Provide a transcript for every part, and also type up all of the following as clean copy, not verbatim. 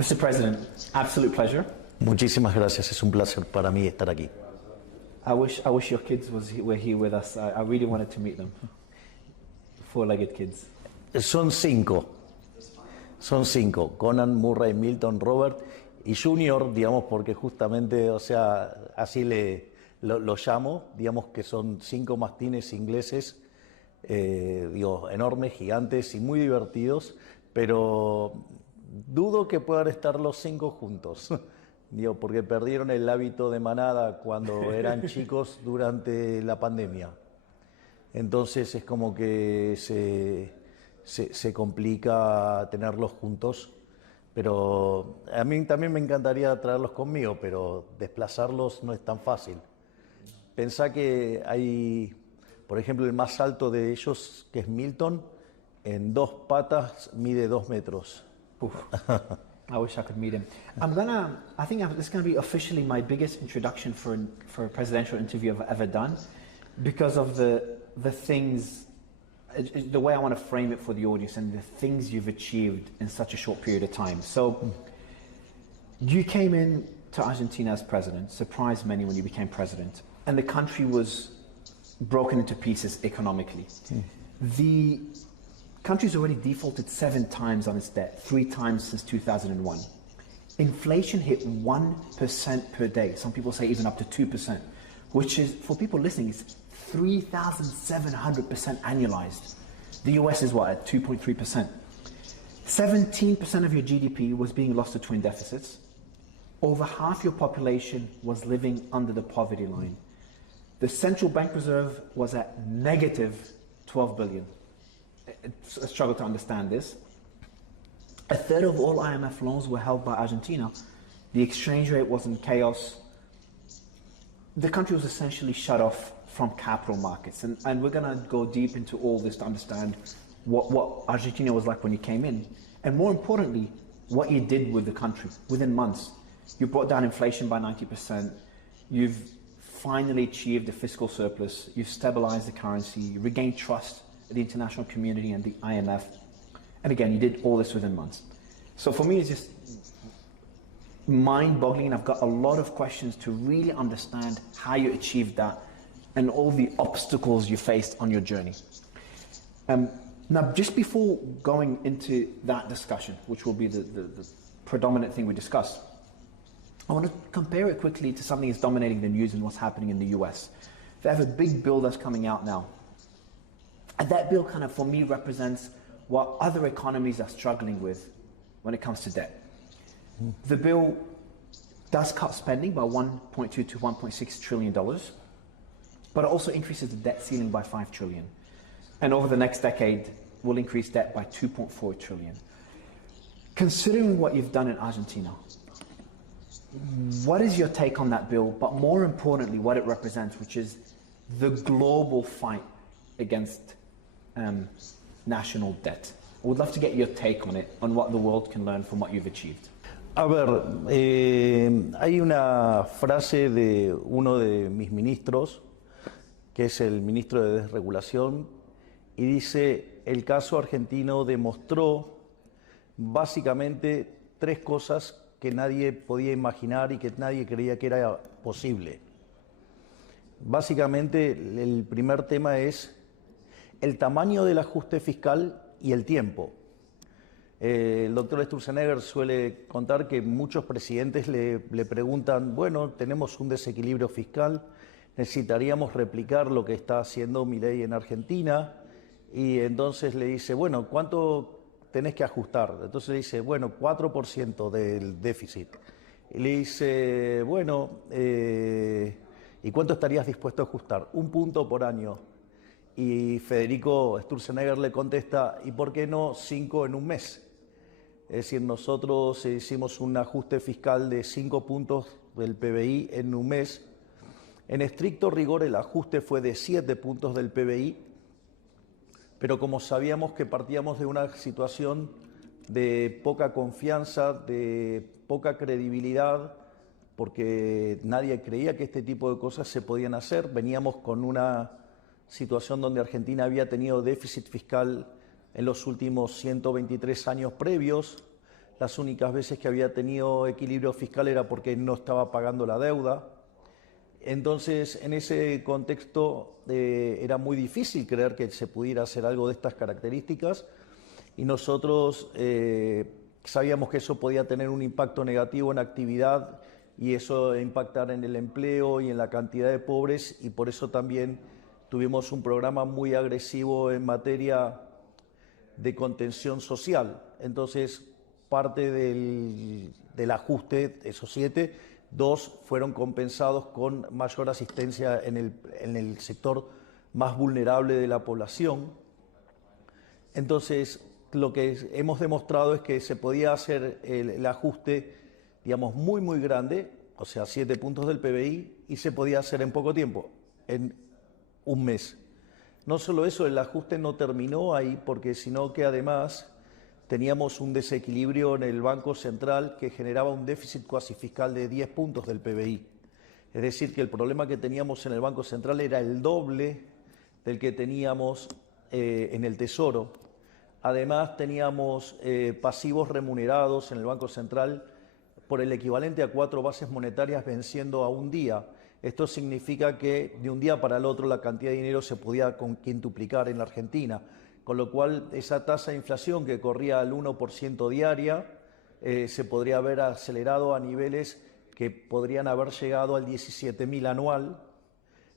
Mr. President, absolute pleasure. Muchísimas gracias, es un placer para mí estar aquí. I wish your kids were here with us. I really wanted to meet them. Four-legged kids. Son cinco, Conan, Murray, Milton, Robert y Junior, digamos, porque justamente, o sea, así lo llamo, digamos que son 5 mastines ingleses, enormes, gigantes y muy divertidos, pero dudo que puedan estar los 5 juntos. Porque perdieron el hábito de manada cuando eran chicos durante la pandemia. Entonces es como que se complica tenerlos juntos. Pero a mí también me encantaría traerlos conmigo, pero desplazarlos no es tan fácil. Pensá que hay, por ejemplo, el más alto de ellos, que es Milton, en 2 patas mide 2 metros. I wish I could meet him. I think this is gonna be officially my biggest introduction for a presidential interview I've ever done, because of the things, the way I want to frame it for the audience and the things you've achieved in such a short period of time. So, you came in to Argentina as president, surprised many when you became president, and the country was broken into pieces economically. The country's already defaulted 7 times on its debt, 3 times since 2001. Inflation hit 1% per day. Some people say even up to 2%, which is, for people listening, it's 3,700% annualized. The US is what, at 2.3%. 17% of your GDP was being lost to twin deficits. Over half your population was living under the poverty line. The central bank reserve was at negative 12 billion. It's a struggle to understand this. A third of all IMF loans were held by Argentina. The exchange rate was in chaos. The country was essentially shut off from capital markets. And we're going to go deep into all this to understand what Argentina was like when you came in. And more importantly, what you did with the country within months. You brought down inflation by 90%. You've finally achieved a fiscal surplus. You've stabilized the currency. You regained trust, the international community and the IMF. And again, you did all this within months. So for me, it's just mind-boggling, and I've got a lot of questions to really understand how you achieved that and all the obstacles you faced on your journey. Now, just before going into that discussion, which will be the predominant thing we discuss, I want to compare it quickly to something that's dominating the news and what's happening in the US. They have a big bill that's coming out now. And that bill kind of, for me, represents what other economies are struggling with when it comes to debt. The bill does cut spending by $1.2 to $1.6 trillion, but it also increases the debt ceiling by $5 trillion. And over the next decade, will increase debt by $2.4 trillion. Considering what you've done in Argentina, what is your take on that bill, but more importantly, what it represents, which is the global fight against national debt? I would love to get your take on it, on what the world can learn from what you've achieved. A ver, hay una frase de uno de mis ministros, que es el ministro de Desregulación, y dice: el caso argentino demostró básicamente 3 cosas que nadie podía imaginar y que nadie creía que era posible. Básicamente, el primer tema es el tamaño del ajuste fiscal y el tiempo. El doctor Sturzenegger suele contar que muchos presidentes le preguntan: bueno, tenemos un desequilibrio fiscal, necesitaríamos replicar lo que está haciendo Milei en Argentina, y entonces le dice: bueno, ¿cuánto tenés que ajustar? Entonces le dice: bueno, 4% del déficit. Y le dice: bueno, ¿y cuánto estarías dispuesto a ajustar? 1 punto por año. Y Federico Sturzenegger le contesta: ¿y por qué no 5 en un mes? Es decir, nosotros hicimos un ajuste fiscal de 5 puntos del PBI en un mes. En estricto rigor, el ajuste fue de 7 puntos del PBI, pero como sabíamos que partíamos de una situación de poca confianza, de poca credibilidad, porque nadie creía que este tipo de cosas se podían hacer, veníamos con una situación donde Argentina había tenido déficit fiscal en los últimos 123 años previos. las únicas veces que había tenido equilibrio fiscal era porque no estaba pagando la deuda. Entonces, en ese contexto era muy difícil creer que se pudiera hacer algo de estas características y nosotros sabíamos que eso podía tener un impacto negativo en actividad y eso impactar en el empleo y en la cantidad de pobres, y por eso también tuvimos un programa muy agresivo en materia de contención social. Entonces, parte del ajuste, esos 7, 2 fueron compensados con mayor asistencia en el sector más vulnerable de la población. Entonces, lo que hemos demostrado es que se podía hacer el ajuste, digamos, muy, muy grande, o sea, 7 puntos del PBI, y se podía hacer en poco tiempo, en un mes. No solo eso, el ajuste no terminó ahí, porque sino que además teníamos un desequilibrio en el Banco Central que generaba un déficit cuasi fiscal de 10 puntos del PBI. Es decir, que el problema que teníamos en el Banco Central era el doble del que teníamos en el Tesoro. Además, teníamos pasivos remunerados en el Banco Central por el equivalente a 4 bases monetarias venciendo a un día. Esto significa que de un día para el otro la cantidad de dinero se podía quintuplicar en la Argentina, con lo cual esa tasa de inflación que corría al 1% diaria se podría haber acelerado a niveles que podrían haber llegado al 17.000 anual.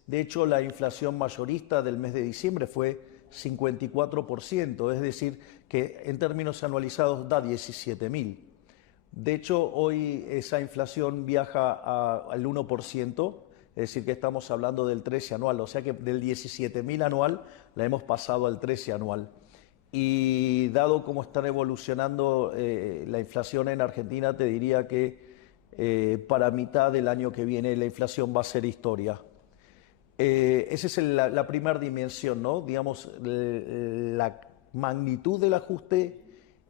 De hecho, la inflación mayorista del mes de diciembre fue 54%, es decir, que en términos anualizados da 17.000. De hecho, hoy esa inflación viaja al 1%, es decir, que estamos hablando del 13 anual, o sea que del 17.000 anual la hemos pasado al 13 anual. Y dado cómo está evolucionando la inflación en Argentina, te diría que para mitad del año que viene la inflación va a ser historia. Esa es la primera dimensión, ¿no? Digamos, la magnitud del ajuste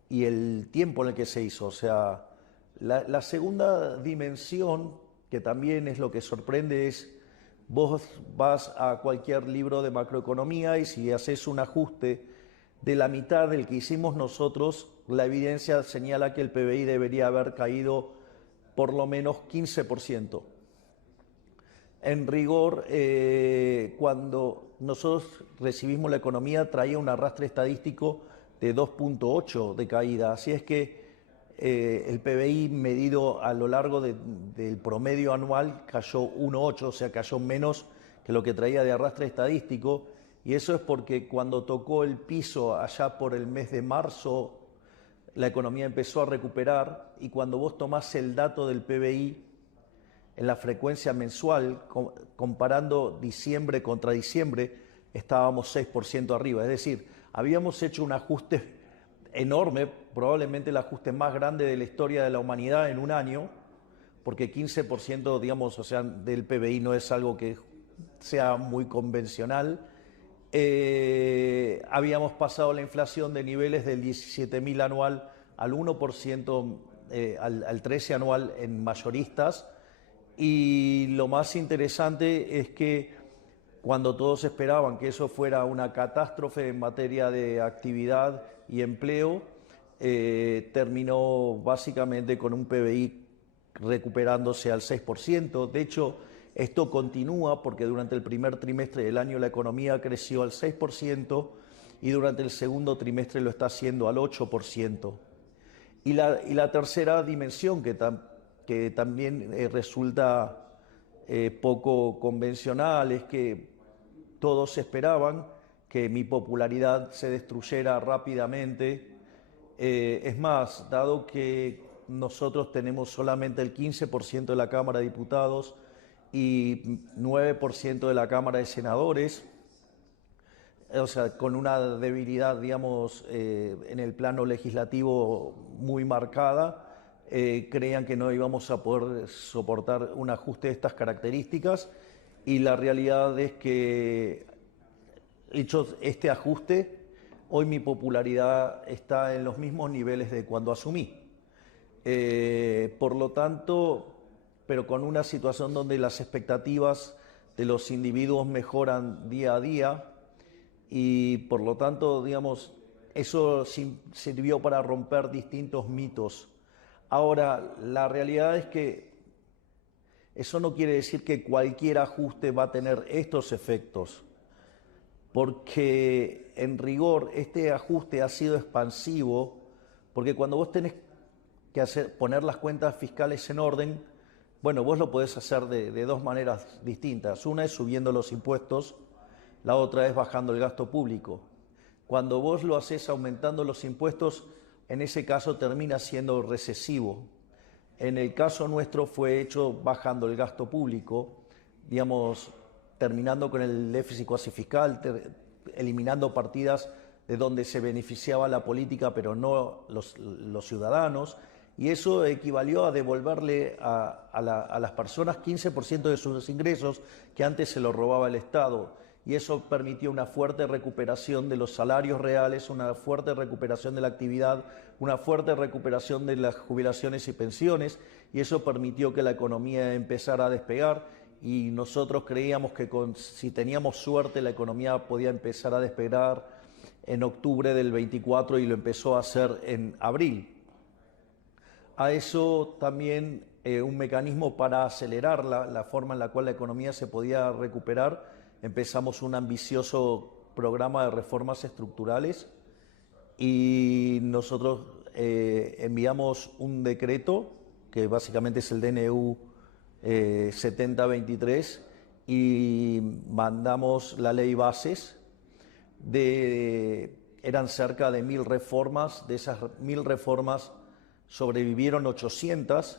y el tiempo en el que se hizo. O sea, la segunda dimensión, que también es lo que sorprende, es vos vas a cualquier libro de macroeconomía y si haces un ajuste de la mitad del que hicimos nosotros, la evidencia señala que el PBI debería haber caído por lo menos 15%. En rigor, cuando nosotros recibimos la economía, traía un arrastre estadístico de 2.8 de caída. Así es que el PBI medido a lo largo del promedio anual cayó 1.8, o sea, cayó menos que lo que traía de arrastre estadístico. Y eso es porque cuando tocó el piso allá por el mes de marzo, la economía empezó a recuperar, y cuando vos tomás el dato del PBI, en la frecuencia mensual, comparando diciembre contra diciembre, estábamos 6% arriba. Es decir, habíamos hecho un ajuste enorme, probablemente el ajuste más grande de la historia de la humanidad en un año, porque 15%, digamos, o sea, del PBI no es algo que sea muy convencional. Habíamos pasado la inflación de niveles del 17.000 anual al 1%, al 13 anual en mayoristas. Y lo más interesante es que cuando todos esperaban que eso fuera una catástrofe en materia de actividad y empleo, terminó básicamente con un PBI recuperándose al 6%. De hecho, esto continúa porque durante el primer trimestre del año la economía creció al 6% y durante el segundo trimestre lo está haciendo al 8%. Y la tercera dimensión que también resulta poco convencional es que todos esperaban que mi popularidad se destruyera rápidamente. Es más, dado que nosotros tenemos solamente el 15% de la Cámara de Diputados y 9% de la Cámara de Senadores, o sea, con una debilidad, digamos, en el plano legislativo muy marcada, creían que no íbamos a poder soportar un ajuste de estas características, y la realidad es que, hecho este ajuste, hoy mi popularidad está en los mismos niveles de cuando asumí. Por lo tanto, pero con una situación donde las expectativas de los individuos mejoran día a día, y por lo tanto, digamos, eso sirvió para romper distintos mitos Ahora, la realidad es que eso no quiere decir que cualquier ajuste va a tener estos efectos, porque en rigor este ajuste ha sido expansivo, porque cuando vos tenés que poner las cuentas fiscales en orden, bueno, vos lo podés hacer de dos maneras distintas. Una es subiendo los impuestos, la otra es bajando el gasto público. Cuando vos lo haces aumentando los impuestos, en ese caso termina siendo recesivo. En el caso nuestro fue hecho bajando el gasto público, digamos, terminando con el déficit cuasi fiscal, eliminando partidas de donde se beneficiaba la política pero no los ciudadanos, y eso equivalió a devolverle a las personas 15% de sus ingresos que antes se lo robaba el Estado, y eso permitió una fuerte recuperación de los salarios reales, una fuerte recuperación de la actividad, una fuerte recuperación de las jubilaciones y pensiones, y eso permitió que la economía empezara a despegar, y nosotros creíamos que si teníamos suerte la economía podía empezar a despegar en octubre del 24 y lo empezó a hacer en abril. A eso también un mecanismo para acelerar la forma en la cual la economía se podía recuperar. Empezamos un ambicioso programa de reformas estructurales y nosotros enviamos un decreto, que básicamente es el DNU 7023, y mandamos la ley bases. Eran cerca de 1000 reformas, de esas 1000 reformas sobrevivieron 800,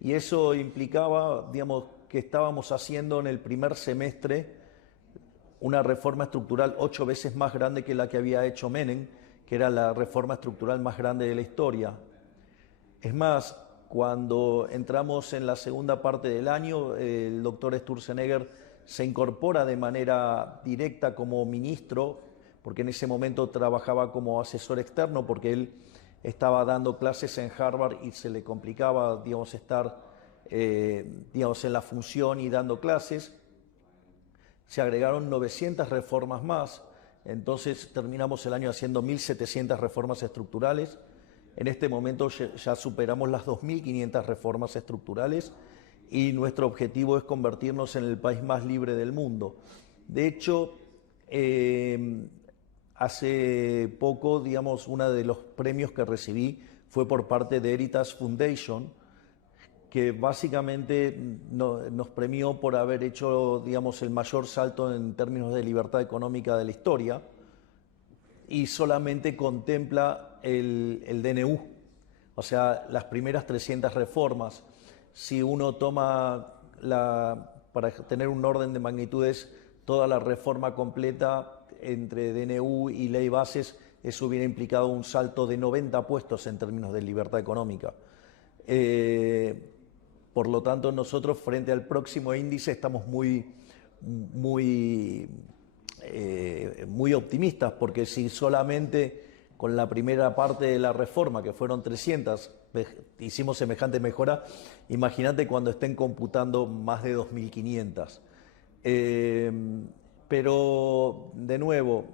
y eso implicaba, digamos, que estábamos haciendo en el primer semestre una reforma estructural 8 veces más grande que la que había hecho Menem, que era la reforma estructural más grande de la historia. Es más, cuando entramos en la segunda parte del año, el doctor Sturzenegger se incorpora de manera directa como ministro, porque en ese momento trabajaba como asesor externo, porque él estaba dando clases en Harvard y se le complicaba, digamos, estar digamos, en la función y dando clases. Se agregaron 900 reformas más, entonces terminamos el año haciendo 1700 reformas estructurales. En este momento ya superamos las 2500 reformas estructurales y nuestro objetivo es convertirnos en el país más libre del mundo. De hecho, hace poco, digamos, uno de los premios que recibí fue por parte de Heritage Foundation, que básicamente nos premió por haber hecho, digamos, el mayor salto en términos de libertad económica de la historia, y solamente contempla el DNU, o sea, las primeras 300 reformas. Si uno toma, para tener un orden de magnitudes, toda la reforma completa entre DNU y ley bases, eso hubiera implicado un salto de 90 puestos en términos de libertad económica. Por lo tanto, nosotros frente al próximo índice estamos muy optimistas, porque si solamente con la primera parte de la reforma, que fueron 300, hicimos semejante mejora, imagínate cuando estén computando más de 2500. Pero, de nuevo,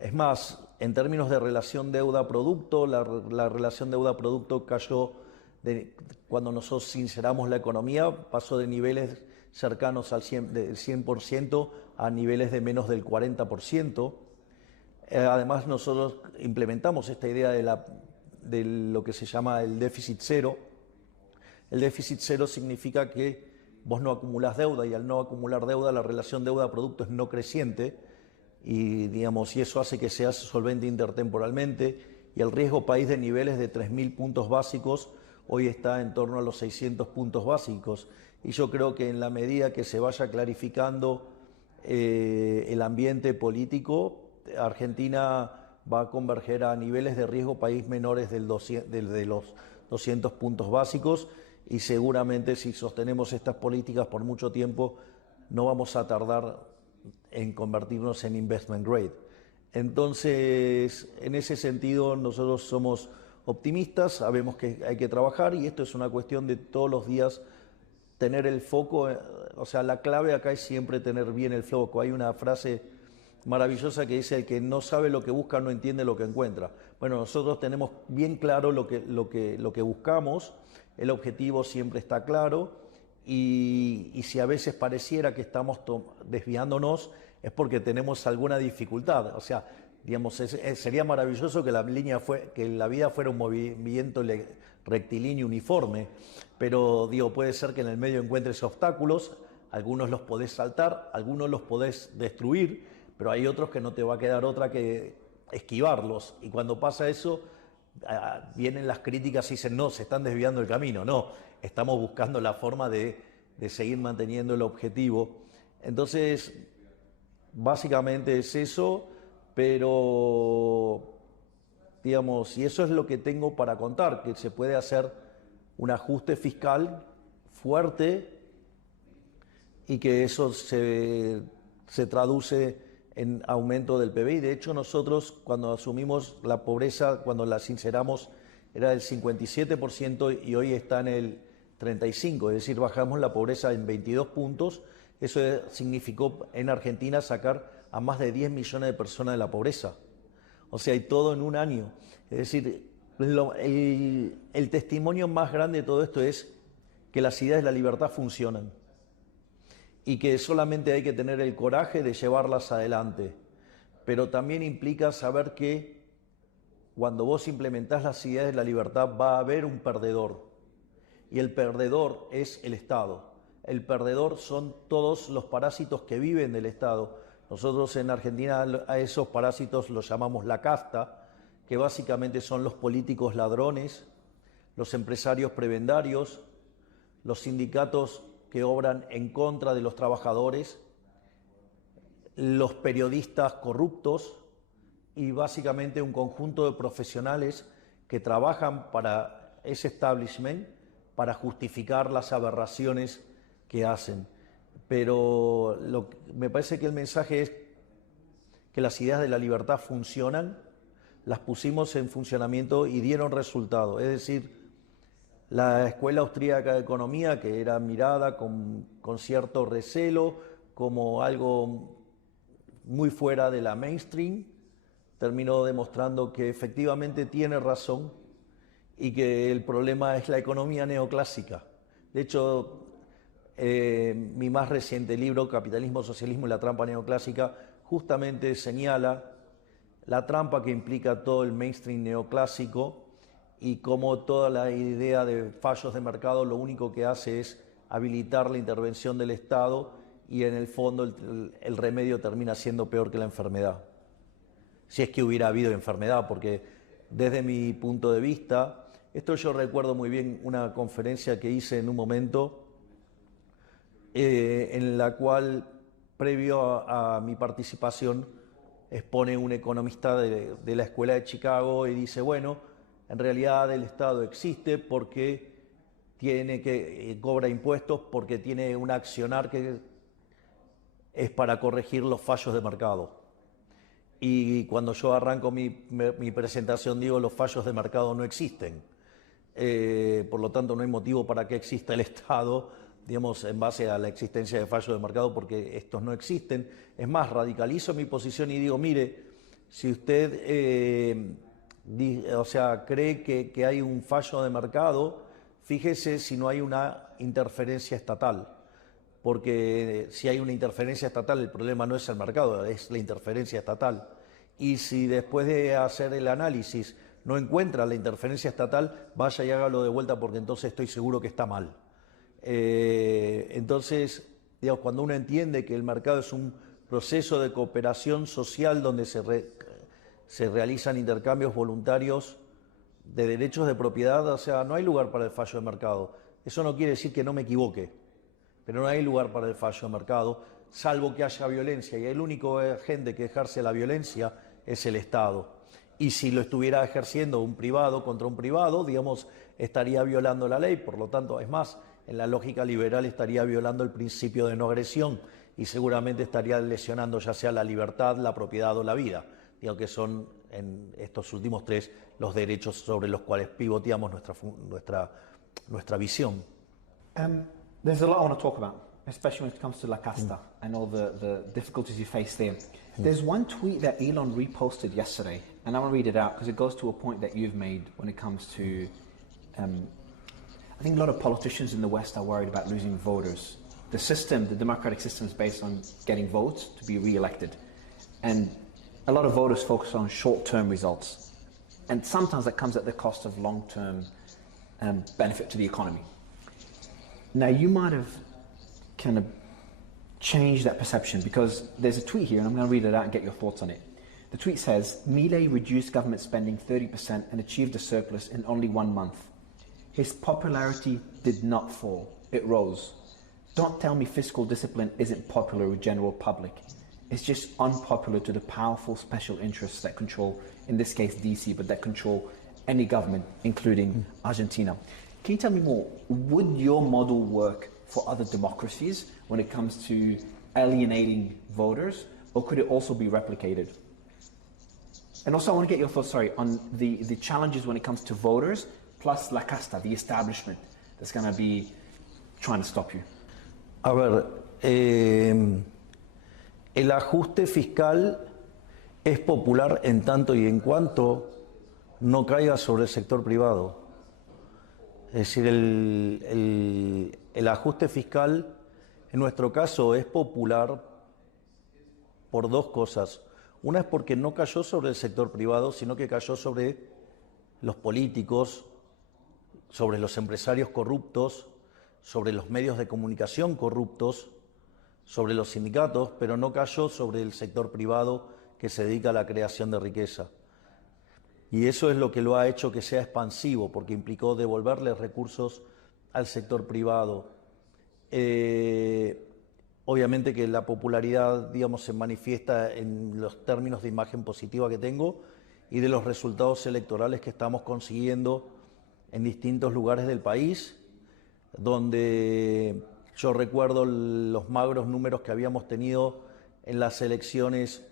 es más, en términos de relación deuda-producto, la relación deuda-producto cayó, cuando nosotros sinceramos la economía, pasó de niveles cercanos al 100% a niveles de menos del 40%. Además, nosotros implementamos esta idea de lo que se llama el déficit cero. El déficit cero significa que vos no acumulás deuda, y al no acumular deuda, la relación deuda-producto es no creciente, y, digamos, y eso hace que seas solvente intertemporalmente, y el riesgo país de niveles de 3000 puntos básicos hoy está en torno a los 600 puntos básicos, y yo creo que en la medida que se vaya clarificando el ambiente político, Argentina va a converger a niveles de riesgo país menores de los 200 puntos básicos, y seguramente si sostenemos estas políticas por mucho tiempo no vamos a tardar en convertirnos en investment grade. Entonces, en ese sentido, nosotros somos optimistas, sabemos que hay que trabajar, y esto es una cuestión de todos los días tener el foco. O sea, la clave acá es siempre tener bien el foco. Hay una frase maravillosa que dice: el que no sabe lo que busca no entiende lo que encuentra. Bueno, nosotros tenemos bien claro lo que buscamos, el objetivo siempre está claro, y si a veces pareciera que estamos desviándonos es porque tenemos alguna dificultad. O sea, digamos, sería maravilloso que que la vida fuera un movimiento rectilíneo uniforme, pero digo, puede ser que en el medio encuentres obstáculos, algunos los podés saltar, algunos los podés destruir, pero hay otros que no te va a quedar otra que esquivarlos. Y cuando pasa eso, vienen las críticas y dicen: no, se están desviando el camino. No, estamos buscando la forma de seguir manteniendo el objetivo. Entonces, básicamente es eso, pero digamos, y eso es lo que tengo para contar, que se puede hacer un ajuste fiscal fuerte y que eso se traduce en aumento del PBI. De hecho, nosotros cuando asumimos la pobreza, cuando la sinceramos, era del 57% y hoy está en el 35%, es decir, bajamos la pobreza en 22 puntos. Eso significó en Argentina sacar a más de 10 millones de personas de la pobreza. O sea, y todo en un año. Es decir, el testimonio más grande de todo esto es que las ideas de la libertad funcionan y que solamente hay que tener el coraje de llevarlas adelante. Pero también implica saber que cuando vos implementás las ideas de la libertad va a haber un perdedor, y el perdedor es el Estado. El perdedor son todos los parásitos que viven del Estado. Nosotros en Argentina a esos parásitos los llamamos la casta, que básicamente son los políticos ladrones, los empresarios prebendarios, los sindicatos que obran en contra de los trabajadores, los periodistas corruptos y básicamente un conjunto de profesionales que trabajan para ese establishment para justificar las aberraciones que hacen. Pero me parece que el mensaje es que las ideas de la libertad funcionan, las pusimos en funcionamiento y dieron resultado. Es decir, la Escuela Austríaca de Economía, que era mirada con cierto recelo como algo muy fuera de la mainstream, terminó demostrando que efectivamente tiene razón y que el problema es la economía neoclásica. De hecho, mi más reciente libro, Capitalismo, Socialismo y la trampa neoclásica, justamente señala la trampa que implica todo el mainstream neoclásico y cómo toda la idea de fallos de mercado lo único que hace es habilitar la intervención del Estado y en el fondo el remedio termina siendo peor que la enfermedad. Si es que hubiera habido enfermedad, porque desde mi punto de vista, esto yo recuerdo muy bien una conferencia que hice en un momento en la cual, previo a mi participación, expone un economista de la Escuela de Chicago y dice: bueno, en realidad el Estado existe porque cobra impuestos, porque tiene un accionar que es para corregir los fallos de mercado. Y cuando yo arranco mi presentación digo: los fallos de mercado no existen. Por lo tanto, no hay motivo para que exista el Estado, digamos, en base a la existencia de fallos de mercado, porque estos no existen. Es más, radicalizo mi posición y digo: mire, si usted cree que hay un fallo de mercado, fíjese si no hay una interferencia estatal. Porque si hay una interferencia estatal, el problema no es el mercado, es la interferencia estatal. Y si después de hacer el análisis no encuentra la interferencia estatal, vaya y hágalo de vuelta, porque entonces estoy seguro que está mal. Entonces, digamos, cuando uno entiende que el mercado es un proceso de cooperación social donde se realizan intercambios voluntarios de derechos de propiedad, o sea, no hay lugar para el fallo de mercado. Eso no quiere decir que no me equivoque, pero no hay lugar para el fallo de mercado, salvo que haya violencia, y el único agente que ejerce la violencia es el Estado. Y si lo estuviera ejerciendo un privado contra un privado, digamos, estaría violando la ley. Por lo tanto, es más, en la lógica liberal estaría violando el principio de no agresión y seguramente estaría lesionando ya sea la libertad, la propiedad o la vida. Digo que son, en estos últimos tres, los derechos sobre los cuales pivoteamos nuestra visión. There's a lot I want to talk about. especially when it comes to La Casta and all the difficulties you face there. There's one tweet that Elon reposted yesterday, and I want to read it out because it goes to a point that you've made when it comes to, I think a lot of politicians in the West are worried about losing voters. The system, the democratic system, is based on getting votes to be re-elected. And a lot of voters focus on short-term results. And sometimes that comes at the cost of long-term benefit to the economy. Now, you might have kind of changed that perception because there's a tweet here, and I'm going to read it out and get your thoughts on it. The tweet says, Milei reduced government spending 30% and achieved a surplus in only 1 month. His popularity did not fall, it rose. Don't tell me fiscal discipline isn't popular with general public. It's just unpopular to the powerful special interests that control, in this case DC, but that control any government, including Argentina. Can you tell me more? Would your model work for other democracies when it comes to alienating voters, or could it also be replicated? And also I want to get your thoughts, on the challenges when it comes to voters, plus La Casta, the establishment that's going to be trying to stop you. A ver, el ajuste fiscal es popular en tanto y en cuanto no caiga sobre el sector privado. Es decir, el ajuste fiscal en nuestro caso es popular por dos cosas. Una es porque no cayó sobre el sector privado, sino que cayó sobre los políticos, sobre los empresarios corruptos, sobre los medios de comunicación corruptos, sobre los sindicatos, pero no cayó sobre el sector privado que se dedica a la creación de riqueza. Y eso es lo que lo ha hecho que sea expansivo, porque implicó devolverle recursos al sector privado. Obviamente que la popularidad, digamos, se manifiesta en los términos de imagen positiva que tengo y de los resultados electorales que estamos consiguiendo en distintos lugares del país, donde yo recuerdo los magros números que habíamos tenido en las elecciones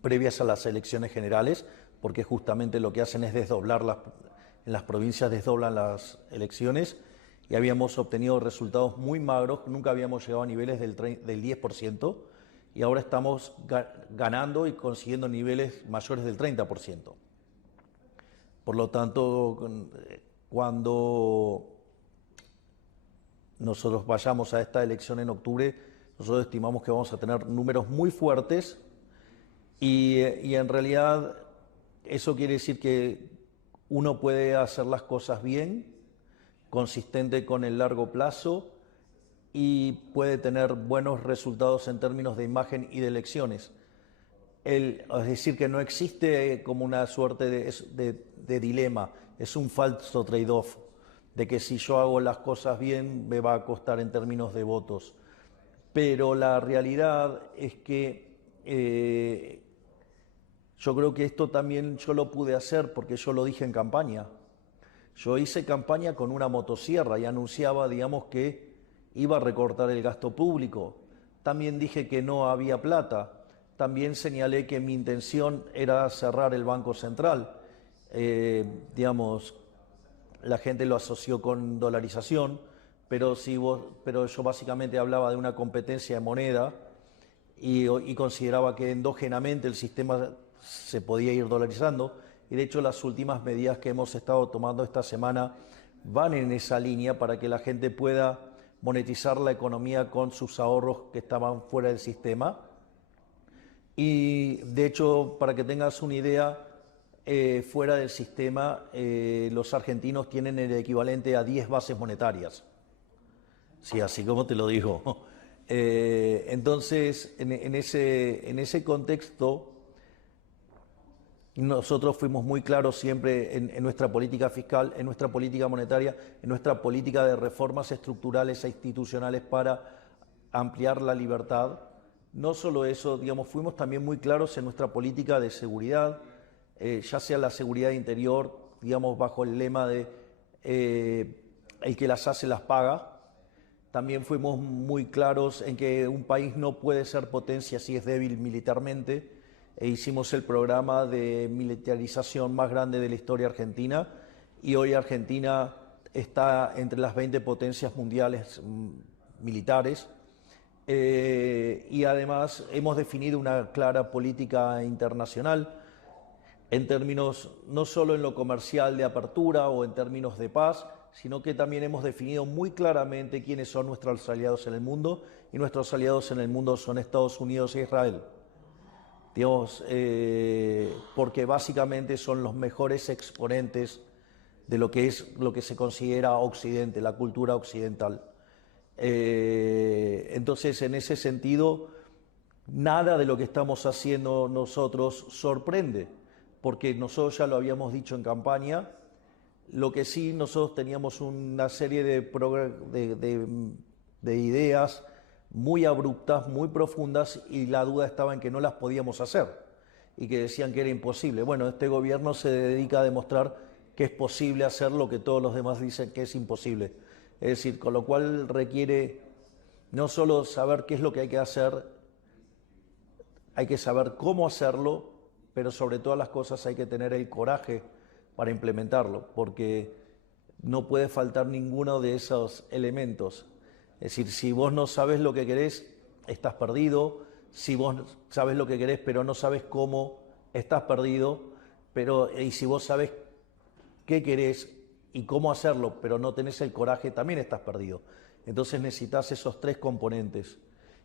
previas a las elecciones generales, porque justamente lo que hacen es desdoblar en las provincias desdoblan las elecciones, y habíamos obtenido resultados muy magros, nunca habíamos llegado a niveles del 10%, y ahora estamos ganando y consiguiendo niveles mayores del 30%. Por lo tanto, cuando nosotros vayamos a esta elección en octubre, nosotros estimamos que vamos a tener números muy fuertes y en realidad eso quiere decir que uno puede hacer las cosas bien, consistente con el largo plazo y puede tener buenos resultados en términos de imagen y de elecciones. Es decir, que no existe como una suerte de dilema, es un falso trade-off, de que si yo hago las cosas bien me va a costar en términos de votos. Pero la realidad es que yo creo que esto también yo lo pude hacer porque yo lo dije en campaña. Yo hice campaña con una motosierra y anunciaba, digamos, que iba a recortar el gasto público. También dije que no había plata. También señalé que mi intención era cerrar el Banco Central. Digamos, la gente lo asoció con dolarización, pero yo básicamente hablaba de una competencia de moneda y consideraba que endógenamente el sistema se podía ir dolarizando, y de hecho las últimas medidas que hemos estado tomando esta semana van en esa línea para que la gente pueda monetizar la economía con sus ahorros que estaban fuera del sistema. Y de hecho, para que tengas una idea, fuera del sistema, los argentinos tienen el equivalente a 10 bases monetarias. Sí, así como te lo digo. Entonces, en ese contexto, nosotros fuimos muy claros siempre en nuestra política fiscal, en nuestra política monetaria, en nuestra política de reformas estructurales e institucionales para ampliar la libertad. No solo eso, digamos, fuimos también muy claros en nuestra política de seguridad, ya sea la seguridad interior, digamos, bajo el lema de el que las hace las paga. También fuimos muy claros en que un país no puede ser potencia si es débil militarmente, e hicimos el programa de militarización más grande de la historia argentina, y hoy Argentina está entre las 20 potencias mundiales militares. Y además hemos definido una clara política internacional en términos no solo en lo comercial de apertura o en términos de paz, sino que también hemos definido muy claramente quiénes son nuestros aliados en el mundo, y nuestros aliados en el mundo son Estados Unidos e Israel. Digamos, porque básicamente son los mejores exponentes de lo que es lo que se considera Occidente, la cultura occidental. Entonces, en ese sentido, nada de lo que estamos haciendo nosotros sorprende, porque nosotros ya lo habíamos dicho en campaña. Lo que sí, nosotros teníamos una serie de ideas muy abruptas, muy profundas, y la duda estaba en que no las podíamos hacer y que decían que era imposible. Bueno, este gobierno se dedica a demostrar que es posible hacer lo que todos los demás dicen que es imposible. Es decir, con lo cual requiere no solo saber qué es lo que hay que hacer, hay que saber cómo hacerlo, pero sobre todas las cosas hay que tener el coraje para implementarlo, porque no puede faltar ninguno de esos elementos. Es decir, si vos no sabes lo que querés, estás perdido. Si vos sabes lo que querés, pero no sabes cómo, estás perdido. Y si vos sabes qué querés y cómo hacerlo, pero no tenés el coraje, también estás perdido. Entonces necesitas esos tres componentes.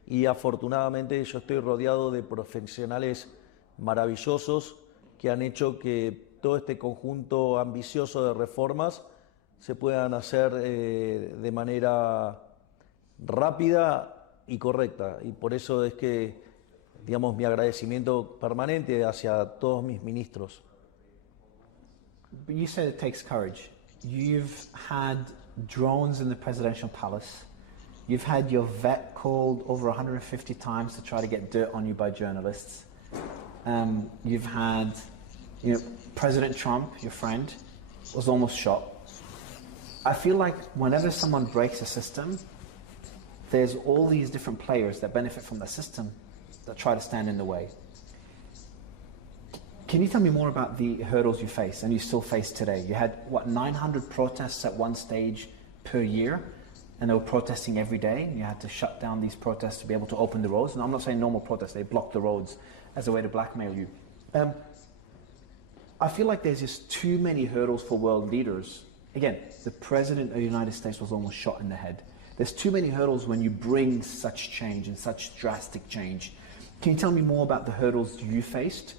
Y afortunadamente yo estoy rodeado de profesionales maravillosos que han hecho que todo este conjunto ambicioso de reformas se puedan hacer de manera rápida y correcta. Y por eso es que, digamos, mi agradecimiento permanente hacia todos mis ministros. But you said it takes courage. You've had drones in the presidential palace. You've had your vet called over 150 times to try to get dirt on you by journalists. You've had, President Trump, your friend, was almost shot. I feel like whenever someone breaks a system, there's all these different players that benefit from the system that try to stand in the way. Can you tell me more about the hurdles you face and you still face today? You had, 900 protests at one stage per year, and they were protesting every day, and you had to shut down these protests to be able to open the roads. And I'm not saying normal protests, they blocked the roads as a way to blackmail you. I feel like there's just too many hurdles for world leaders. Again, the President of the United States was almost shot in the head. There's too many hurdles when you bring such change and such drastic change. Can you tell me more about the hurdles you faced?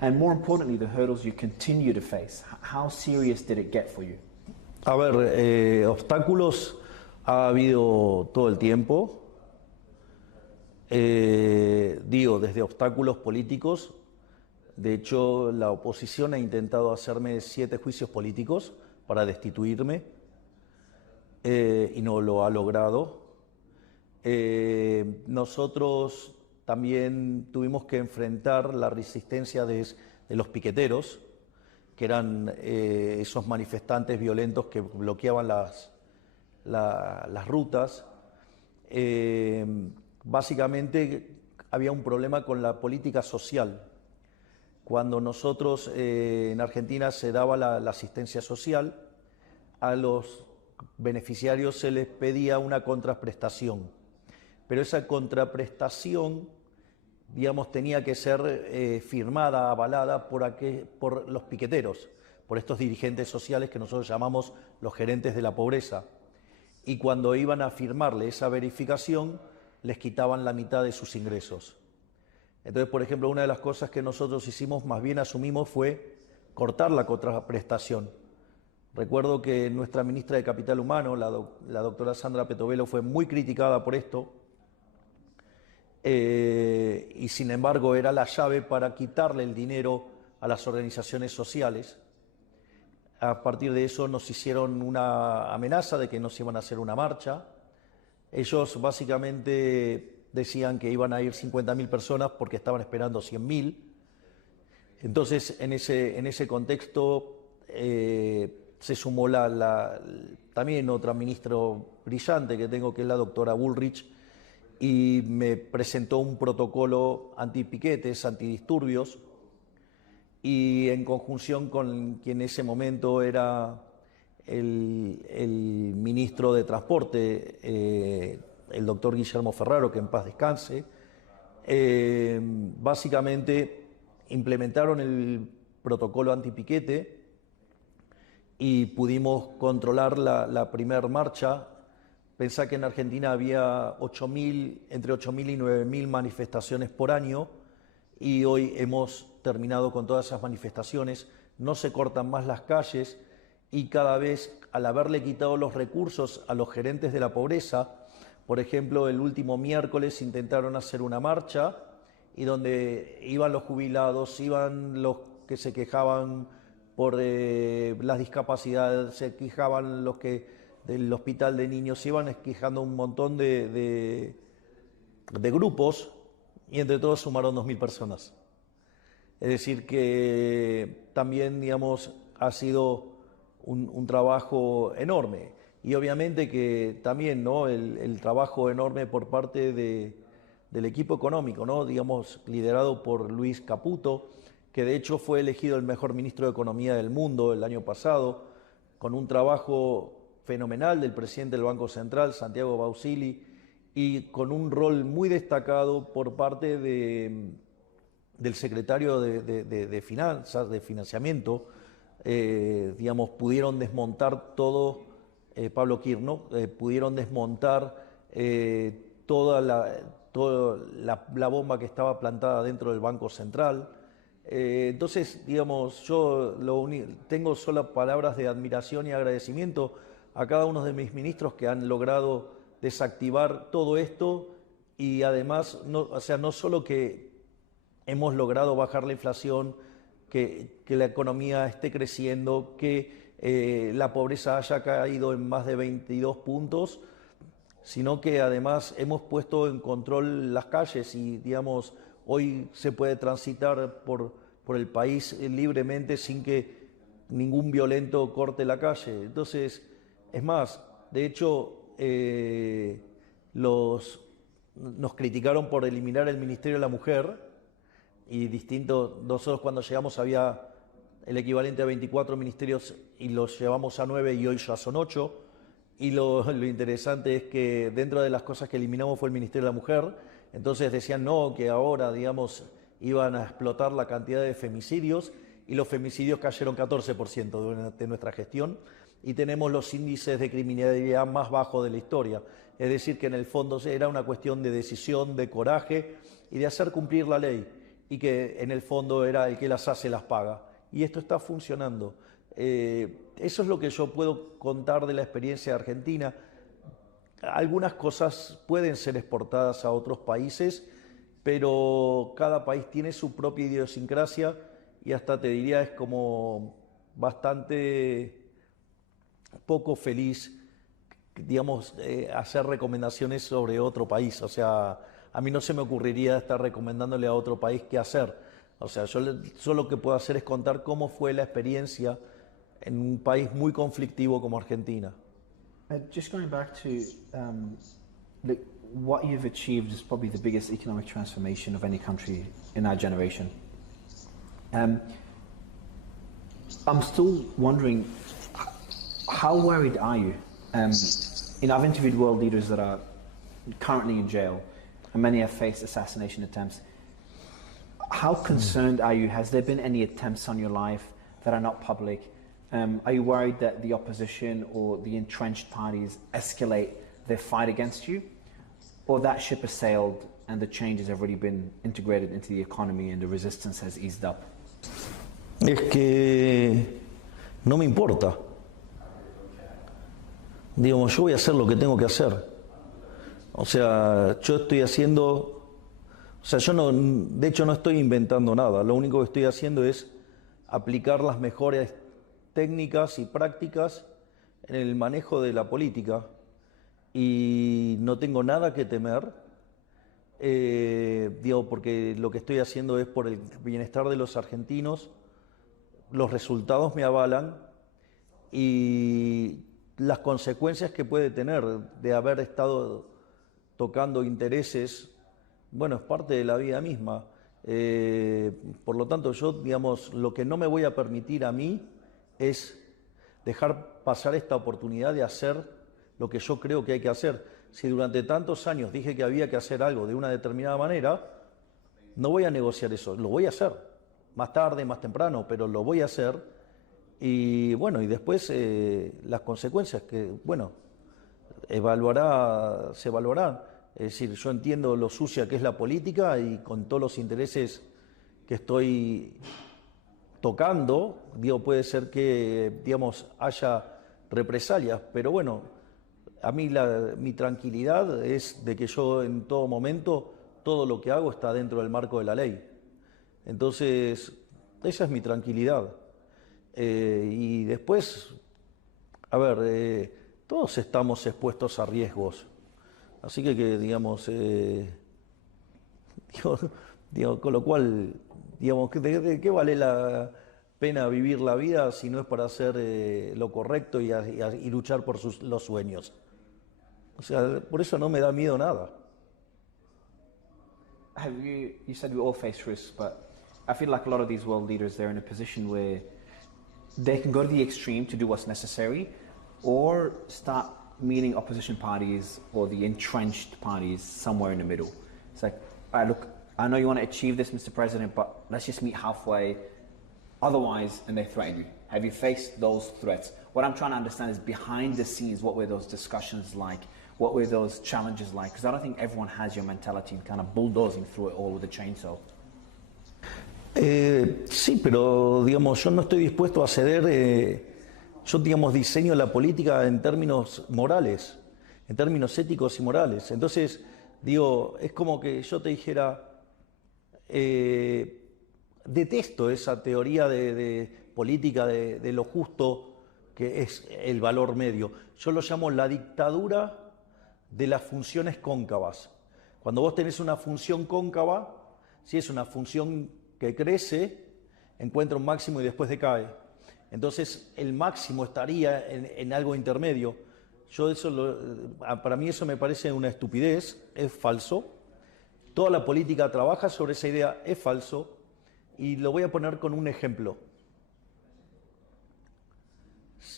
And more importantly, the hurdles you continue to face. How serious did it get for you? A ver, obstáculos ha habido todo el tiempo. Digo, desde obstáculos políticos. De hecho, la oposición ha intentado hacerme 7 juicios políticos para destituirme y no lo ha logrado. Nosotros también tuvimos que enfrentar la resistencia de los piqueteros, que eran esos manifestantes violentos que bloqueaban las rutas. Básicamente había un problema con la política social. Cuando nosotros en Argentina se daba la asistencia social, a los beneficiarios se les pedía una contraprestación. Pero esa contraprestación, digamos, tenía que ser firmada, avalada por los piqueteros, por estos dirigentes sociales que nosotros llamamos los gerentes de la pobreza. Y cuando iban a firmarle esa verificación, les quitaban la mitad de sus ingresos. Entonces, por ejemplo, una de las cosas que nosotros hicimos, más bien asumimos, fue cortar la contraprestación. Recuerdo que nuestra ministra de Capital Humano, la doctora Sandra Petovelo, fue muy criticada por esto, y sin embargo era la llave para quitarle el dinero a las organizaciones sociales. A partir de eso nos hicieron una amenaza de que nos iban a hacer una marcha. Ellos básicamente decían que iban a ir 50.000 personas porque estaban esperando 100.000. Entonces, en ese contexto se sumó también otra ministra brillante que tengo, que es la doctora Bullrich, y me presentó un protocolo antipiquetes, antidisturbios, y en conjunción con quien en ese momento era el ministro de Transporte, el doctor Guillermo Ferraro, que en paz descanse, básicamente implementaron el protocolo antipiquete y pudimos controlar la primera marcha. Pensá que en Argentina había entre 8.000 y 9.000 manifestaciones por año y hoy hemos terminado con todas esas manifestaciones, no se cortan más las calles y cada vez, al haberle quitado los recursos a los gerentes de la pobreza, por ejemplo, el último miércoles intentaron hacer una marcha y donde iban los jubilados, iban los que se quejaban por las discapacidades, se quejaban los que del hospital de niños, se iban quejando un montón de grupos y entre todos sumaron 2.000 personas. Es decir que también, digamos, ha sido un trabajo enorme. Y obviamente que también, ¿no?, el trabajo enorme por parte del equipo económico, ¿no?, digamos, liderado por Luis Caputo, que de hecho fue elegido el mejor ministro de Economía del mundo el año pasado, con un trabajo fenomenal del presidente del Banco Central, Santiago Bausili, y con un rol muy destacado por parte del secretario de Finanzas, de Financiamiento. Digamos, pudieron desmontar todo, Pablo Kirchner, pudieron desmontar toda la bomba que estaba plantada dentro del Banco Central. Entonces, digamos, yo tengo solo palabras de admiración y agradecimiento a cada uno de mis ministros que han logrado desactivar todo esto y además, no solo que hemos logrado bajar la inflación, que la economía esté creciendo, que la pobreza haya caído en más de 22 puntos, sino que además hemos puesto en control las calles y, digamos, hoy se puede transitar por el país libremente sin que ningún violento corte la calle. Entonces, es más, de hecho, nos criticaron por eliminar el Ministerio de la Mujer y nosotros cuando llegamos había el equivalente a 24 ministerios y los llevamos a 9 y hoy ya son 8. Y lo interesante es que dentro de las cosas que eliminamos fue el Ministerio de la Mujer. Entonces decían no, que ahora, digamos, iban a explotar la cantidad de femicidios y los femicidios cayeron 14% durante nuestra gestión y tenemos los índices de criminalidad más bajos de la historia. Es decir, que en el fondo era una cuestión de decisión, de coraje y de hacer cumplir la ley y que en el fondo era el que las hace las paga. Y esto está funcionando. Eso es lo que yo puedo contar de la experiencia de Argentina. Algunas cosas pueden ser exportadas a otros países, pero cada país tiene su propia idiosincrasia y hasta te diría es como bastante poco feliz, digamos, hacer recomendaciones sobre otro país. O sea, a mí no se me ocurriría estar recomendándole a otro país qué hacer. O sea, yo lo que puedo hacer es contar cómo fue la experiencia en un país muy conflictivo como Argentina. Just going back to what you've achieved is probably the biggest economic transformation of any country in our generation. I'm still wondering, how worried are you? I've interviewed world leaders that are currently in jail, and many have faced assassination attempts. How concerned are you? Has there been any attempts on your life that are not public? Are you worried that the opposition or the entrenched parties escalate their fight against you? Or that ship has sailed and the changes have already been integrated into the economy and the resistance has eased up? Es que no me importa. Digamos, yo voy a hacer lo que tengo que hacer. O sea, yo estoy haciendo... O sea, de hecho no estoy inventando nada. Lo único que estoy haciendo es aplicar las mejores técnicas y prácticas en el manejo de la política. Y no tengo nada que temer, porque lo que estoy haciendo es por el bienestar de los argentinos. Los resultados me avalan y las consecuencias que puede tener de haber estado tocando intereses, bueno, es parte de la vida misma. Por lo tanto, yo, digamos, lo que no me voy a permitir a mí es dejar pasar esta oportunidad de hacer lo que yo creo que hay que hacer. Si durante tantos años dije que había que hacer algo de una determinada manera, no voy a negociar eso, lo voy a hacer. Más tarde, más temprano, pero lo voy a hacer. Y bueno, y después las consecuencias que, bueno, se evaluarán. Es decir, yo entiendo lo sucia que es la política y con todos los intereses que estoy tocando, digo, puede ser que, digamos, haya represalias, pero bueno, a mí mi tranquilidad es de que yo en todo momento, todo lo que hago está dentro del marco de la ley. Entonces, esa es mi tranquilidad. Y después, a ver, todos estamos expuestos a riesgos. Así que digamos, digo, con lo cual, digamos, ¿de qué vale la pena vivir la vida si no es para hacer lo correcto y luchar por los sueños? O sea, por eso no me da miedo nada. You said we all face risks, but I feel like a lot of these world leaders, they're in a position where they can go to the extreme to do what's necessary, or start meeting opposition parties or the entrenched parties somewhere in the middle. It's like, all right, look, I know you want to achieve this, Mr. President, but let's just meet halfway. Otherwise, and they threaten you. Have you faced those threats? What I'm trying to understand is behind the scenes, what were those discussions like? What were those challenges like? Because I don't think everyone has your mentality and kind of bulldozing through it all with a chainsaw. Sí, pero digamos, yo no estoy dispuesto a ceder. Yo, digamos, diseño la política en términos morales, en términos éticos y morales. Entonces, digo, es como que yo te dijera, detesto esa teoría de política de lo justo, que es el valor medio. Yo lo llamo la dictadura de las funciones cóncavas. Cuando vos tenés una función cóncava, si es una función que crece, encuentra un máximo y después decae. Entonces el máximo estaría en algo intermedio. Para mí eso me parece una estupidez, es falso. Toda la política trabaja sobre esa idea, es falso. Y lo voy a poner con un ejemplo.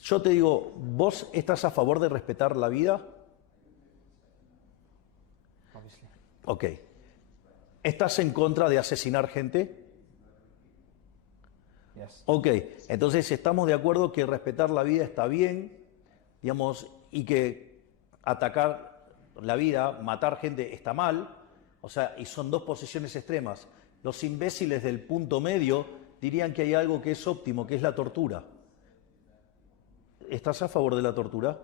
Yo te digo, ¿vos estás a favor de respetar la vida? Obviously. Ok. ¿Estás en contra de asesinar gente? Yes. Ok, entonces estamos de acuerdo que respetar la vida está bien, digamos, y que atacar la vida, matar gente está mal, o sea, y son dos posiciones extremas. Los imbéciles del punto medio dirían que hay algo que es óptimo, que es la tortura. ¿Estás a favor de la tortura?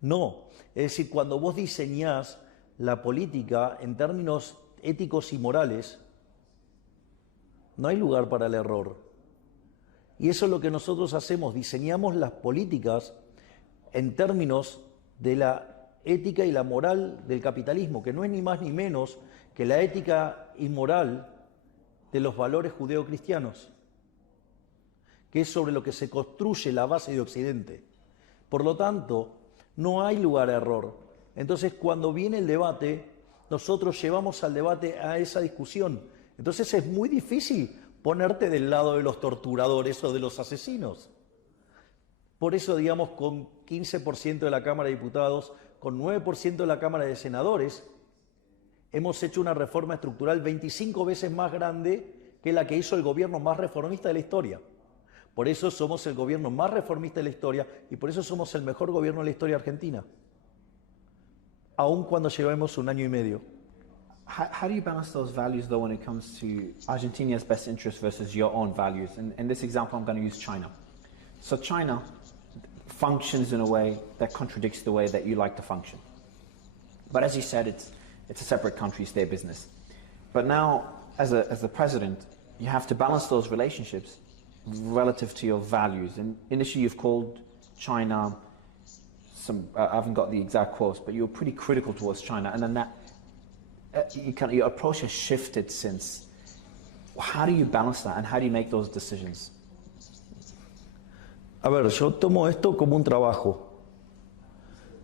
No, es decir, cuando vos diseñás la política en términos éticos y morales, no hay lugar para el error. Y eso es lo que nosotros hacemos, diseñamos las políticas en términos de la ética y la moral del capitalismo, que no es ni más ni menos que la ética y moral de los valores judeocristianos, que es sobre lo que se construye la base de Occidente. Por lo tanto, no hay lugar a error. Entonces, cuando viene el debate, nosotros llevamos al debate a esa discusión. Entonces es muy difícil ponerte del lado de los torturadores o de los asesinos. Por eso, digamos, con 15% de la Cámara de Diputados, con 9% de la Cámara de Senadores, hemos hecho una reforma estructural 25 veces más grande que la que hizo el gobierno más reformista de la historia. Por eso somos el gobierno más reformista de la historia y por eso somos el mejor gobierno de la historia argentina, aun cuando llevemos un año y medio. How do you balance those values, though, when it comes to Argentina's best interest versus your own values? And in this example, I'm going to use China. So China functions in a way that contradicts the way that you like to function. But as you said, it's a separate country, it's their business. But now, as the president, you have to balance those relationships relative to your values. And initially, you've called China I haven't got the exact quotes, but you were pretty critical towards China, and then that your approach has shifted since. How do you balance that, and how do you make those decisions? A ver, yo tomo esto como un trabajo.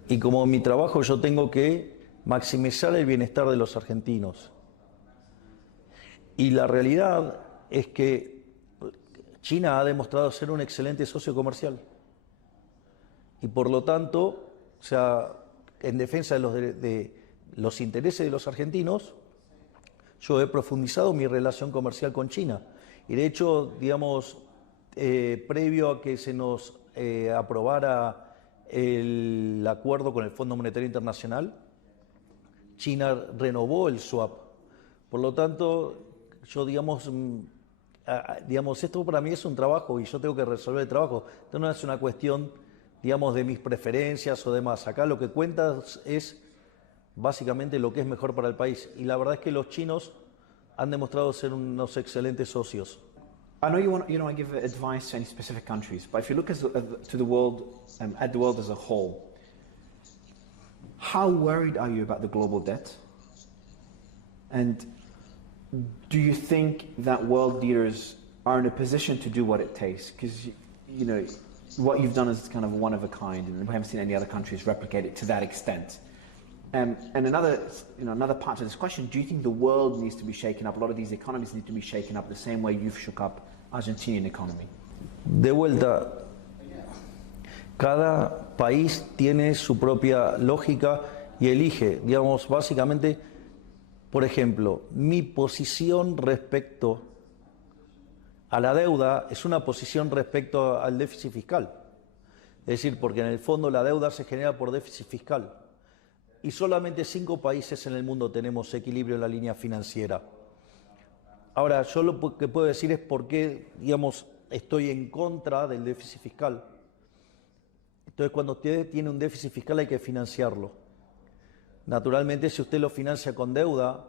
Y como mi trabajo yo tengo que maximizar el bienestar de los argentinos. Y la realidad es que China ha demostrado ser un excelente socio comercial. Y por lo tanto, o sea, en defensa de los intereses de los argentinos, yo he profundizado mi relación comercial con China. Y de hecho, digamos, previo a que se nos aprobara el acuerdo con el Fondo Monetario Internacional, China renovó el swap. Por lo tanto, yo digamos, esto para mí es un trabajo y yo tengo que resolver el trabajo. Esto no es una cuestión, digamos, de mis preferencias o demás. Acá lo que cuenta es básicamente lo que es mejor para el país. Y la verdad es que los chinos han demostrado ser unos excelentes socios. I know you don't want to give advice to any specific countries, but if you look to the world, at the world as a whole, how worried are you about the global debt? And do you think that world leaders are in a position to do what it takes? Because, you know, what you've done is kind of one of a kind, and we haven't seen any other countries replicate it to that extent. And another part of this question, do you think the world needs to be shaken up? A lot of these economies need to be shaken up the same way you've shook up Argentinian economy. De vuelta, cada país tiene su propia lógica y elige, digamos, básicamente, por ejemplo, mi posición respecto a la deuda es una posición respecto al déficit fiscal. Es decir, porque en el fondo la deuda se genera por déficit fiscal. Y solamente 5 países en el mundo tenemos equilibrio en la línea financiera. Ahora, yo lo que puedo decir es por qué, digamos, estoy en contra del déficit fiscal. Entonces, cuando usted tiene un déficit fiscal hay que financiarlo. Naturalmente, si usted lo financia con deuda,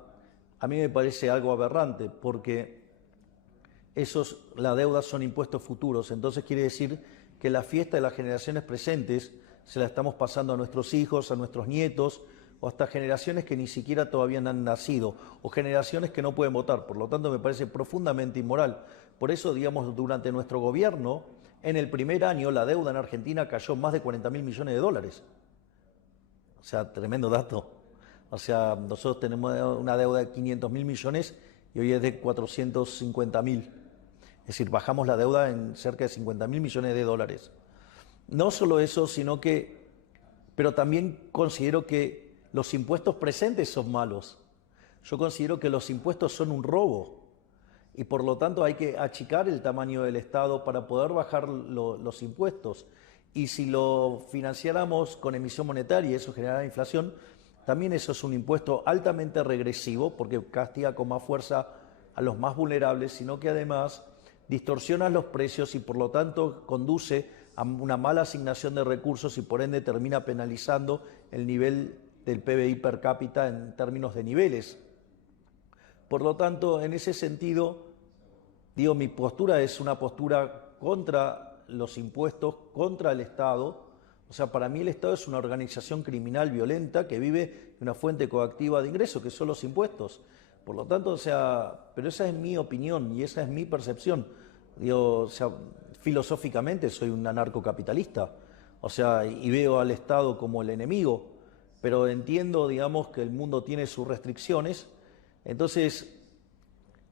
a mí me parece algo aberrante, porque la deuda son impuestos futuros. Entonces quiere decir que la fiesta de las generaciones presentes se la estamos pasando a nuestros hijos, a nuestros nietos, o hasta generaciones que ni siquiera todavía han nacido, o generaciones que no pueden votar. Por lo tanto, me parece profundamente inmoral. Por eso, digamos, durante nuestro gobierno, en el primer año, la deuda en Argentina cayó más de 40.000 millones de dólares. O sea, tremendo dato. O sea, nosotros tenemos una deuda de 500.000 millones y hoy es de 450.000. Es decir, bajamos la deuda en cerca de 50.000 millones de dólares. No solo eso, sino que, pero también considero que los impuestos presentes son malos. Yo considero que los impuestos son un robo y por lo tanto hay que achicar el tamaño del Estado para poder bajar los impuestos. Y si lo financiáramos con emisión monetaria y eso generara inflación, también eso es un impuesto altamente regresivo porque castiga con más fuerza a los más vulnerables, sino que además distorsiona los precios y por lo tanto conduce a una mala asignación de recursos y por ende termina penalizando el nivel del PBI per cápita en términos de niveles. Por lo tanto, en ese sentido, digo, mi postura es una postura contra los impuestos, contra el Estado. O sea, para mí el Estado es una organización criminal violenta que vive de una fuente coactiva de ingreso, que son los impuestos. Por lo tanto, o sea, pero esa es mi opinión y esa es mi percepción. Digo, o sea, filosóficamente soy un anarcocapitalista, o sea, y veo al Estado como el enemigo, pero entiendo, digamos, que el mundo tiene sus restricciones. Entonces,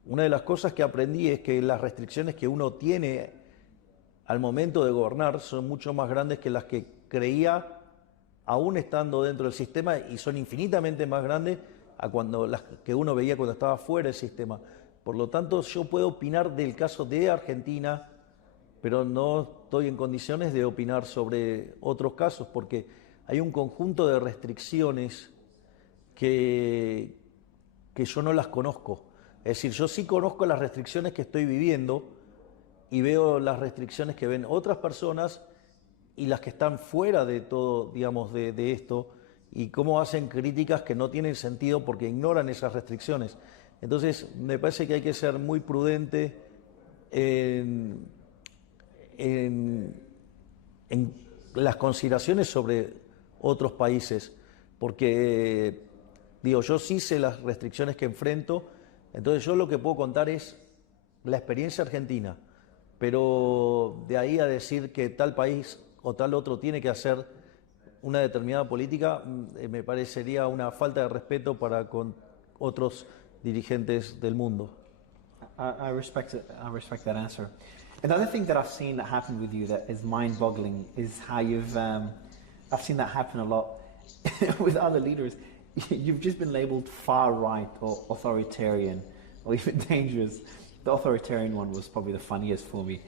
una de las cosas que aprendí es que las restricciones que uno tiene al momento de gobernar son mucho más grandes que las que creía aún estando dentro del sistema y son infinitamente más grandes a las que uno veía cuando estaba fuera del sistema. Por lo tanto, yo puedo opinar del caso de Argentina, pero no estoy en condiciones de opinar sobre otros casos porque hay un conjunto de restricciones que yo no las conozco. Es decir, yo sí conozco las restricciones que estoy viviendo y veo las restricciones que ven otras personas y las que están fuera de todo, digamos, de esto, y cómo hacen críticas que no tienen sentido porque ignoran esas restricciones. Entonces, me parece que hay que ser muy prudente en las consideraciones sobre otros países, porque, digo, yo sí sé las restricciones que enfrento, entonces yo lo que puedo contar es la experiencia argentina, pero de ahí a decir que tal país o tal otro tiene que hacer una determinada política, me parecería una falta de respeto para con otros dirigentes del mundo. I respect it. I respect that answer. Another thing that I've seen that happen with you that is mind-boggling is how you've. I've seen that happen a lot. with other leaders, you've just been labeled far right or authoritarian or even dangerous. The authoritarian one was probably the funniest for me.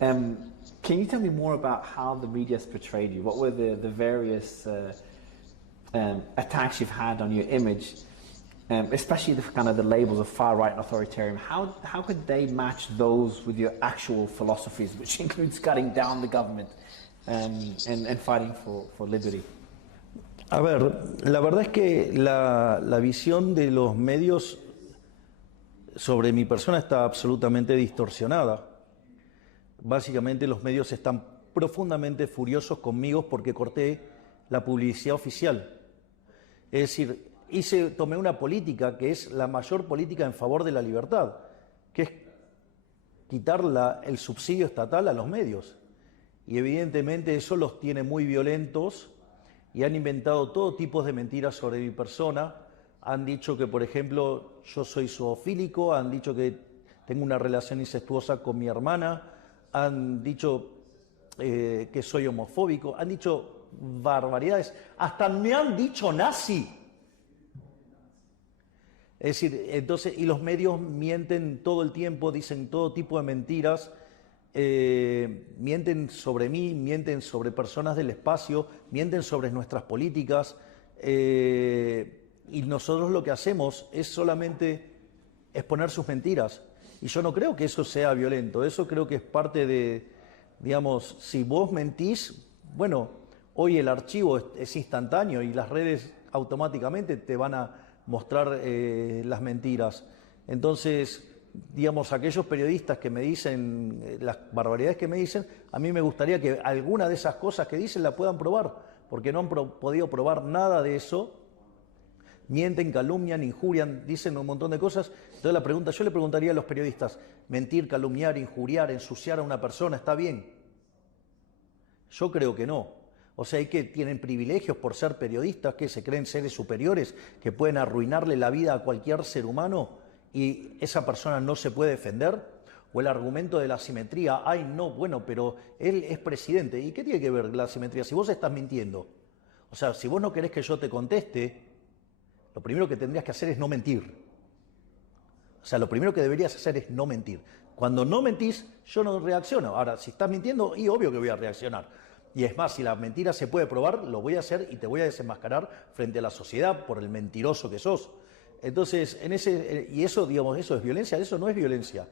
Can you tell me more about how the media has portrayed you? What were the various attacks you've had on your image, especially the kind of the labels of far right and authoritarian? How could they match those with your actual philosophies, which includes cutting down the government and fighting for liberty? A ver, la verdad es que la visión de los medios sobre mi persona está absolutamente distorsionada. Básicamente los medios están profundamente furiosos conmigo porque corté la publicidad oficial. Es decir, tomé una política que es la mayor política en favor de la libertad, que es quitar el subsidio estatal a los medios. Y evidentemente eso los tiene muy violentos y han inventado todo tipo de mentiras sobre mi persona. Han dicho que, por ejemplo, yo soy zoofílico, han dicho que tengo una relación incestuosa con mi hermana, han dicho que soy homofóbico, han dicho barbaridades, hasta me han dicho nazi. Es decir, entonces, y los medios mienten todo el tiempo, dicen todo tipo de mentiras, mienten sobre mí, mienten sobre personas del espacio, mienten sobre nuestras políticas, y nosotros lo que hacemos es solamente exponer sus mentiras. Y yo no creo que eso sea violento, eso creo que es parte de, digamos, si vos mentís, bueno, hoy el archivo es instantáneo y las redes automáticamente te van a mostrar las mentiras. Entonces, digamos, aquellos periodistas que me dicen las barbaridades que me dicen, a mí me gustaría que alguna de esas cosas que dicen la puedan probar, porque no han podido probar nada de eso. Mienten, calumnian, injurian, dicen un montón de cosas. Entonces yo le preguntaría a los periodistas, mentir, calumniar, injuriar, ensuciar a una persona, ¿está bien? Yo creo que no. O sea, hay que tienen privilegios por ser periodistas, que se creen seres superiores, que pueden arruinarle la vida a cualquier ser humano y esa persona no se puede defender. O el argumento de la simetría, ay no, bueno, pero él es presidente. ¿Y qué tiene que ver la simetría? Si vos estás mintiendo, o sea, si vos no querés que yo te conteste, lo primero que tendrías que hacer es no mentir. O sea, lo primero que deberías hacer es no mentir. Cuando no mentís, yo no reacciono. Ahora, si estás mintiendo, y obvio que voy a reaccionar. Y es más, si la mentira se puede probar, lo voy a hacer y te voy a desenmascarar frente a la sociedad por el mentiroso que sos. Entonces, y eso, digamos, ¿eso es violencia? Eso no es violencia.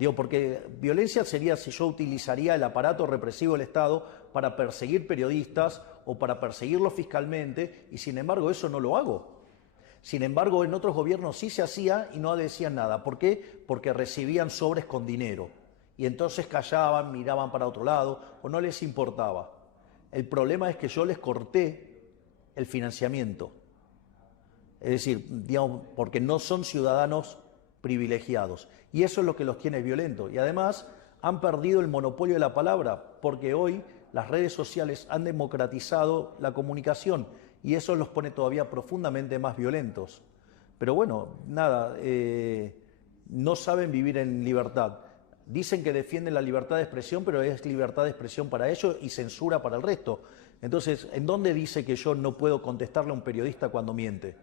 Digo, porque violencia sería si yo utilizaría el aparato represivo del Estado para perseguir periodistas o para perseguirlos fiscalmente, y sin embargo eso no lo hago. Sin embargo, en otros gobiernos sí se hacía y no decían nada. ¿Por qué? Porque recibían sobres con dinero. Y entonces callaban, miraban para otro lado o no les importaba. El problema es que yo les corté el financiamiento. Es decir, digamos, porque no son ciudadanos privilegiados. Y eso es lo que los tiene violentos. Y además han perdido el monopolio de la palabra, porque hoy las redes sociales han democratizado la comunicación y eso los pone todavía profundamente más violentos. Pero bueno, nada, no saben vivir en libertad. Dicen que defienden la libertad de expresión, pero es libertad de expresión para ellos y censura para el resto. Entonces, ¿en dónde dice que yo no puedo contestarle a un periodista cuando miente?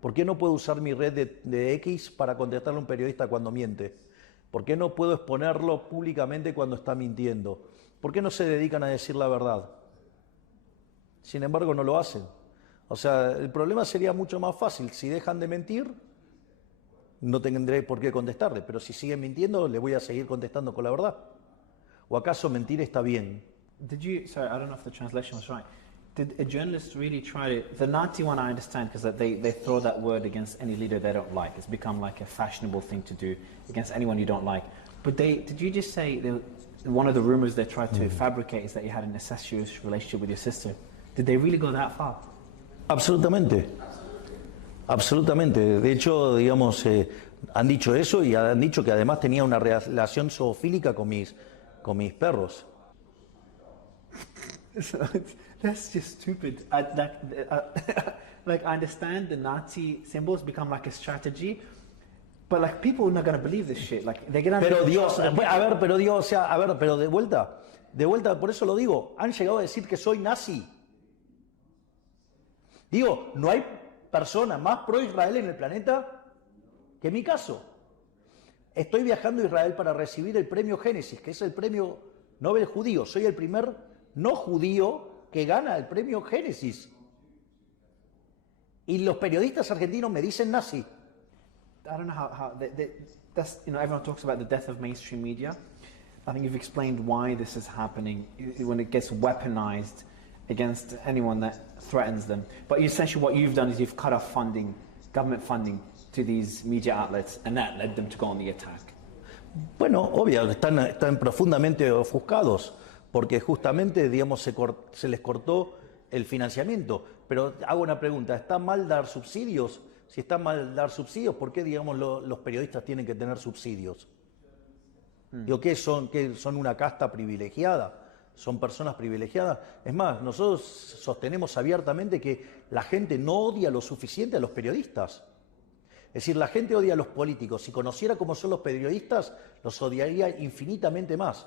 ¿Por qué no puedo usar mi red de X para contestarle a un periodista cuando miente? ¿Por qué no puedo exponerlo públicamente cuando está mintiendo? ¿Por qué no se dedican a decir la verdad? Sin embargo, no lo hacen. O sea, el problema sería mucho más fácil. Si dejan de mentir, no tendré por qué contestarle. Pero si siguen mintiendo, le voy a seguir contestando con la verdad. ¿O acaso mentir está bien? Sorry, I don't know if the translation was right. Did a journalist really try to... The Nazi one I understand, because they throw that word against any leader they don't like. It's become like a fashionable thing to do against anyone you don't like. But did you just say one of the rumors they tried to fabricate is that you had an incestuous relationship with your sister? Did they really go that far? Absolutamente. Absolutamente. De hecho, digamos, han dicho eso y han dicho que además tenía una relación zoofílica con mis perros. That's just stupid. Like, I understand the Nazi symbols become like a strategy, but like people are not going to believe this shit. Like they're going to. Pero Dios, pero de vuelta, por eso lo digo, han llegado a decir que soy nazi. Digo, no hay persona más pro-Israel en el planeta que mi caso. Estoy viajando a Israel para recibir el premio Génesis, que es el premio Nobel judío. Soy el primer no judío que gana el premio Génesis. Y los periodistas argentinos me dicen nazi. I don't know that's, everyone talks about the death of mainstream media. I think you've explained why this is happening when it gets weaponized against anyone that threatens them. But essentially what you've done is you've cut off funding, government funding, to these media outlets, and that led them to go on the attack. Bueno, obvio, están profundamente ofuscados, porque justamente, digamos, se les cortó el financiamiento. Pero hago una pregunta, ¿está mal dar subsidios? Si está mal dar subsidios, ¿por qué, digamos, los periodistas tienen que tener subsidios? Digo, ¿qué son una casta privilegiada? ¿Son personas privilegiadas? Es más, nosotros sostenemos abiertamente que la gente no odia lo suficiente a los periodistas. Es decir, la gente odia a los políticos. Si conociera cómo son los periodistas, los odiaría infinitamente más.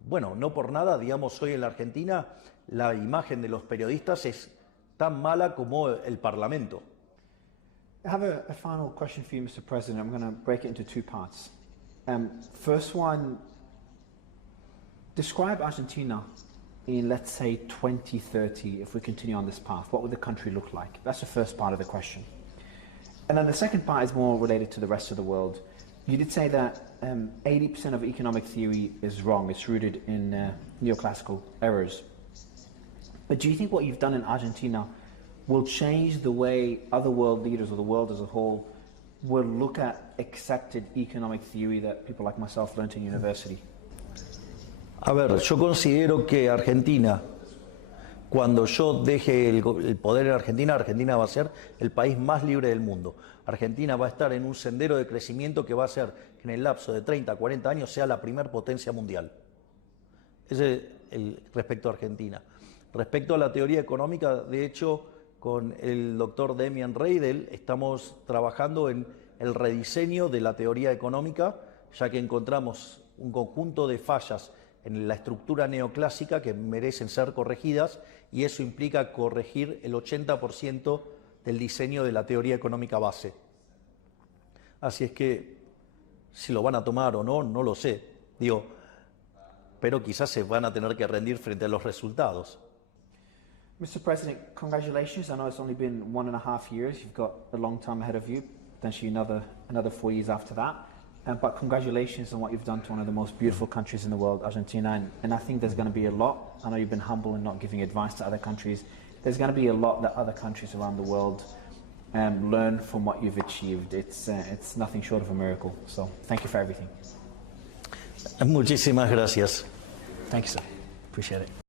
Bueno, no por nada, digamos, hoy en la Argentina la imagen de los periodistas es tan mala como el Parlamento. I have a final question for you, Mr. President. I'm going to break it into two parts. First one, describe Argentina in, let's say, 2030, if we continue on this path. What would the country look like? That's the first part of the question. And then the second part is more related to the rest of the world. You did say that 80% of economic theory is wrong. It's rooted in neoclassical errors. But do you think what you've done in Argentina will change the way other world leaders or the world as a whole will look at accepted economic theory that people like myself learned in university? A ver, yo considero que Argentina, cuando yo deje el poder en Argentina, Argentina va a ser el país más libre del mundo. Argentina va a estar en un sendero de crecimiento que va a hacer que en el lapso de 30 a 40 años sea la primer potencia mundial. Ese es el respecto a Argentina. Respecto a la teoría económica, de hecho, con el doctor Demian Reidel estamos trabajando en el rediseño de la teoría económica, ya que encontramos un conjunto de fallas en la estructura neoclásica que merecen ser corregidas, y eso implica corregir el 80% del diseño de la teoría económica base. Así es que si lo van a tomar o no, no lo sé. Digo, pero quizás se van a tener que rendir frente a los resultados. Mr. President, congratulations. I know it's only been 1.5 years. You've got a long time ahead of you, potentially another 4 years after that. But congratulations on what you've done to one of the most beautiful countries in the world, Argentina. And I think there's going to be a lot. I know you've been humble in not giving advice to other countries. There's going to be a lot that other countries around the world learn from what you've achieved. It's nothing short of a miracle. So thank you for everything. Muchísimas gracias. Thank you, sir. Appreciate it.